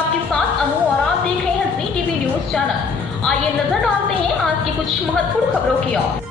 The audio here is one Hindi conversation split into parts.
आपके साथ अनु और आप देख रहे हैं जी टीवी न्यूज चैनल। आइए नजर डालते हैं आज की कुछ महत्वपूर्ण खबरों की ओर।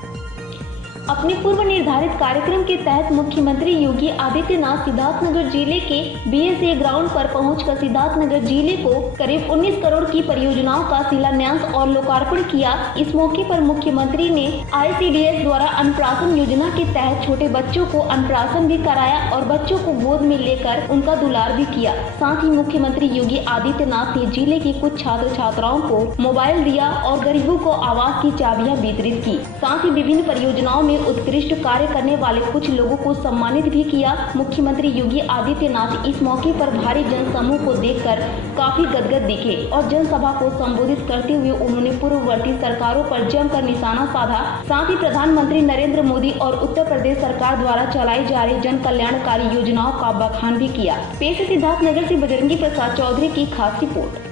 अपने पूर्व निर्धारित कार्यक्रम के तहत मुख्यमंत्री योगी आदित्यनाथ सिद्धार्थनगर जिले के बीएसए ग्राउंड पर पहुंचकर सिद्धार्थनगर जिले को करीब 19 करोड़ की परियोजनाओं का शिलान्यास और लोकार्पण किया। इस मौके पर मुख्यमंत्री ने आईसीडीएस द्वारा अन्नप्राशन योजना के तहत छोटे बच्चों को अन्नप्राशन भी कराया और बच्चों को गोद में लेकर उनका दुलार भी किया। साथ ही मुख्यमंत्री योगी आदित्यनाथ ने जिले के कुछ छात्र छात्राओं को मोबाइल दिया और गरीबों को आवास की चाबियां वितरित की। साथ ही विभिन्न परियोजनाओं में उत्कृष्ट कार्य करने वाले कुछ लोगों को सम्मानित भी किया। मुख्यमंत्री योगी आदित्यनाथ इस मौके पर भारी जनसमूह को देखकर काफी गदगद दिखे और जनसभा को संबोधित करते हुए उन्होंने पूर्ववर्ती सरकारों पर जमकर निशाना साधा। साथ ही प्रधानमंत्री नरेंद्र मोदी और उत्तर प्रदेश सरकार द्वारा चलाई जा रही जन कल्याणकारी योजनाओं का बखान भी किया। पेश सिद्धार्थनगर से बजरंगी प्रसाद चौधरी की खास रिपोर्ट।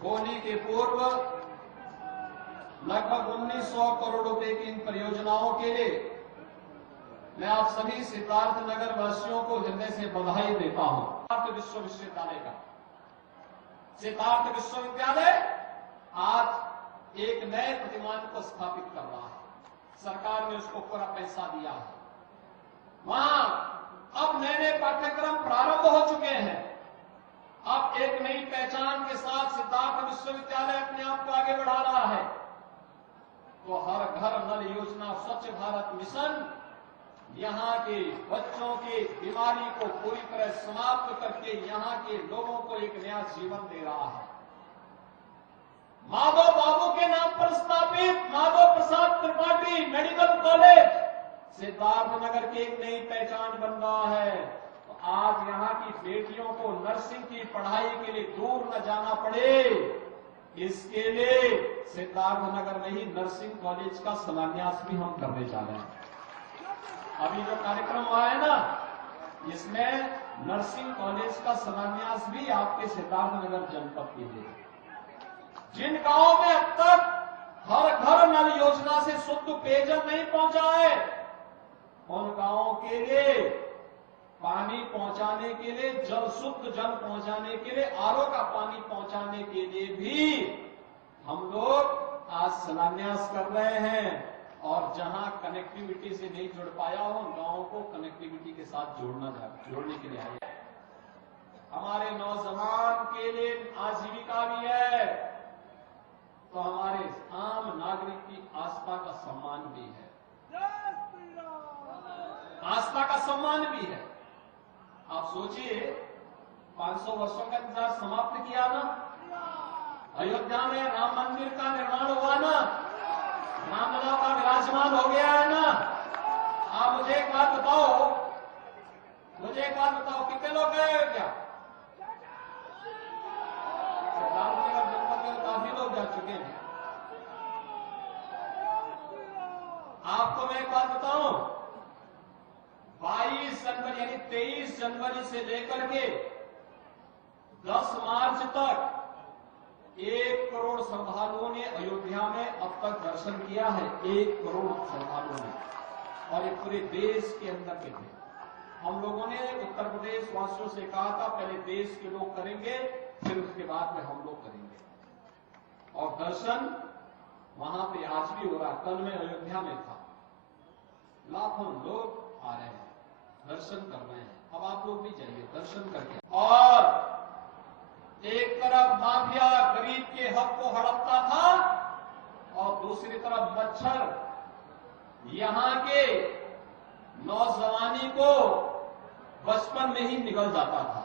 होली के पूर्व लगभग 1900 करोड़ रुपए की इन परियोजनाओं के लिए मैं आप सभी सिद्धार्थनगर वासियों को हृदय से बधाई देता हूं। सिद्धार्थ विश्वविद्यालय का सिद्धार्थ विश्वविद्यालय आज एक नए प्रतिमान को स्थापित कर रहा है। सरकार ने उसको पूरा पैसा दिया है। वहां अब नए नए पाठ्यक्रम प्रारंभ हो चुके हैं। अब एक नई पहचान के साथ सिद्धार्थ विश्वविद्यालय अपने आप को आगे बढ़ा रहा है। तो हर घर नल योजना, स्वच्छ भारत मिशन यहां के बच्चों की बीमारी को पूरी तरह समाप्त करके यहां के लोगों को एक नया जीवन दे रहा है। माधव बाबू के नाम पर स्थापित माधव प्रसाद त्रिपाठी मेडिकल कॉलेज सिद्धार्थनगर की एक नई पहचान बन रहा है। तो आज यहां की बेटियों को नर्सिंग की पढ़ाई के लिए दूर न जाना पड़े, इसके लिए सिद्धार्थनगर में ही नर्सिंग कॉलेज का शिलान्यास भी हम करने जा रहे हैं। अभी जो कार्यक्रम हुआ है ना, इसमें नर्सिंग कॉलेज का शिलान्यास भी आपके सिद्धार्थनगर जनपद के लिए। जिन गांवों में अब तक हर घर नल योजना से शुद्ध पेयजल नहीं पहुंचा है, उन गांवों के लिए पानी पहुंचाने के लिए, शुद्ध जल पहुंचाने के लिए, आरओ का पानी पहुंचाने के लिए भी हम लोग आज शिलान्यास कर रहे हैं। और जहां कनेक्टिविटी से नहीं जुड़ पाया हो, उन गांवों को कनेक्टिविटी के साथ जोड़ने के लिए आए। हमारे नौजवान के लिए आजीविका भी है, तो हमारे आम नागरिक की आस्था का सम्मान भी है। आस्था का सम्मान भी है। आप सोचिए, 500 वर्षों का इंतजार समाप्त किया ना, अयोध्या में राम मंदिर का निर्माण हुआ ना, रामलला का विराजमान हो गया है ना। आप मुझे एक बात बताओ, कितने लोग गए अयोध्या? सिद्धार्थनगर जनपद के काफी लोग जा चुके हैं। आपको मैं एक बात बताऊं, 22 जनवरी यानी 23 जनवरी से लेकर के 10 मार्च तक 1 करोड़ श्रद्धालुओं ने अयोध्या में अब तक दर्शन किया है। 1 करोड़ श्रद्धालुओं ने, और ये पूरे देश के अंदर के थे। हम लोगों ने उत्तर प्रदेश वासियों से कहा था, पहले देश के लोग करेंगे, फिर उसके बाद में हम लोग करेंगे। और दर्शन वहां पे आज भी हो रहा। कल मैं अयोध्या में था, लाखों लोग आ रहे हैं, दर्शन कर रहे हैं। अब आप लोग भी जाइए दर्शन करके। और एक तरफ माफिया गरीब के हक को हड़पता था और दूसरी तरफ मच्छर यहां के नौजवानी को बचपन में ही निगल जाता था।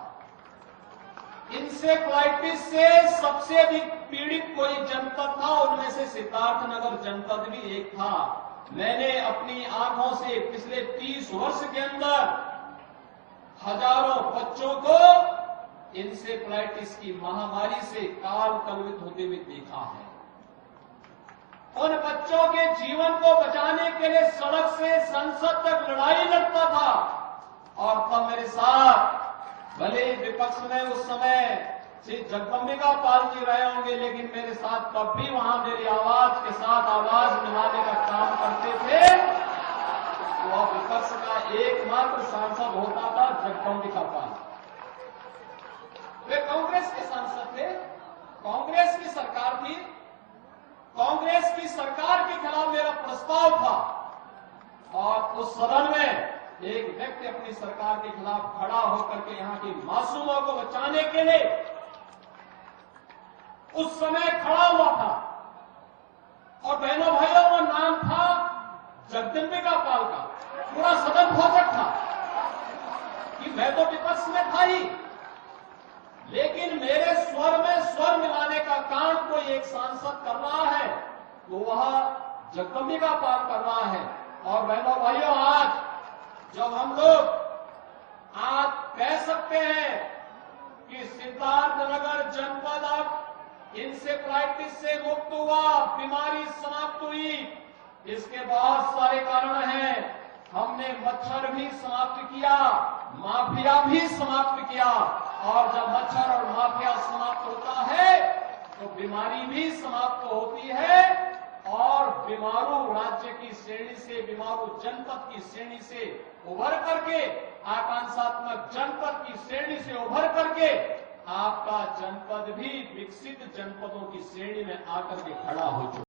इंसेफ्लाइटिस से सबसे अधिक पीड़ित कोई जनपद था, उनमें से सिद्धार्थनगर जनपद भी एक था। मैंने अपनी आंखों से पिछले 30 वर्ष के अंदर हजारों बच्चों को इंसेफ्लाइटिस की महामारी से काल कलवित होते हुए देखा है। उन बच्चों के जीवन को बचाने के लिए सड़क से संसद तक लड़ाई लड़ता था। और तब मेरे साथ, भले विपक्ष में उस समय श्री जगदम्बिका पाल जी रहे होंगे, लेकिन मेरे साथ तब भी वहां मेरी आवाज के साथ आवाज मिलाने का काम करते थे। तो विपक्ष का एकमात्र सांसद होता था जगदम्बिका पाल। सरकार के खिलाफ खड़ा होकर के यहाँ की मासूमों को बचाने के लिए उस समय खड़ा हुआ था। और बहनों भाइयों, वो नाम था जगदम्बिका पाल का। पूरा सदन खोजक था कि मैं तो विपक्ष में था ही, लेकिन मेरे स्वर में स्वर मिलाने का काम कोई एक सांसद कर रहा है तो वह जगदम्बिका पाल कर रहा है। और बहनों भाइयों, आज जब हम लोग आज कह सकते हैं कि सिद्धार्थनगर जनपद अब इंसेफ्लाइटिस से मुक्त हुआ, बीमारी समाप्त हुई, इसके बहुत सारे कारण हैं। हमने मच्छर भी समाप्त किया, माफिया भी समाप्त किया, और जब मच्छर और माफिया समाप्त होता है तो बीमारी भी समाप्त होती है। और बीमारू राज्य की श्रेणी से, बीमारू जनपद की श्रेणी से उभर करके, आकांक्षात्मक जनपद की श्रेणी से उभर करके आपका जनपद भी विकसित जनपदों की श्रेणी में आकर के खड़ा हो चुका है।